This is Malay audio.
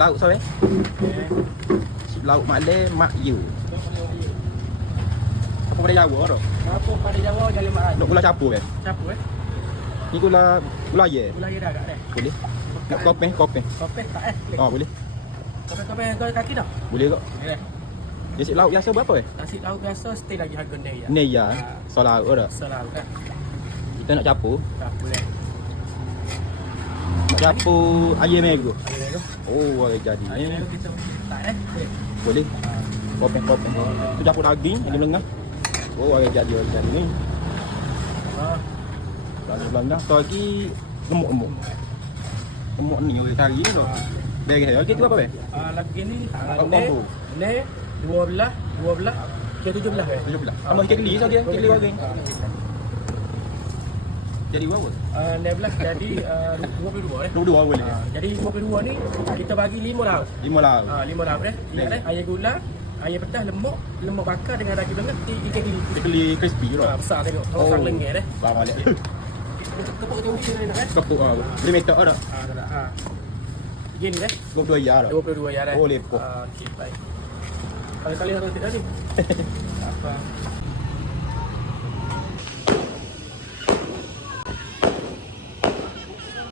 lauk sao eh? Sip lauk Malay mak you. Apa pada Jawa tu? Apa pada Jawa jadi mak. Nak gula campur eh? Siapa Ni gula ye. Gula ya dah agak dah. Boleh. Nak kopi. Kopi tak Oh boleh. Kopi kau kaki dah. Boleh kok. Boleh. Dia sip lauk biasa berapa eh? Nasi lauk biasa stay lagi harga ni ya. Ni ya. So lauk dah. Selalu kan. Kita nak campur. Tak boleh. Nak campur ayam mego. Ada tu. Oh, jadi. Ayam tu kita tak Boleh. Kopi. Tu campur daging di lengah. Oh, jadi ni. Ah, Belanda tu lagi lemuk. Lemuk ni orang cari ni tu. Bagi saya. Lagi tu apa eh? lagi ni Bambu. ni 12 ke 17 eh. 17. Sama kekli saja dia, kekli goreng. Jadi berapa? 16 jadi 22 eh. 22 boleh. Jadi 22 ni kita bagi 5 lauk. 5 lah. 5 lauk eh. Ingat eh air gula, air pedas lemak bakar dengan daging lengah ikan gili. Kekli crispy tu. Besar tengok. Orang lenggek eh. Bang balik. Kepuk tu ni nak eh. Kepuk ah. Boleh metok dah. Dah. Gini eh. 22 ya dah. 22 ya dah. Oh, lepoh. Okey baik. Kali-kali harus tidak ni. Apa?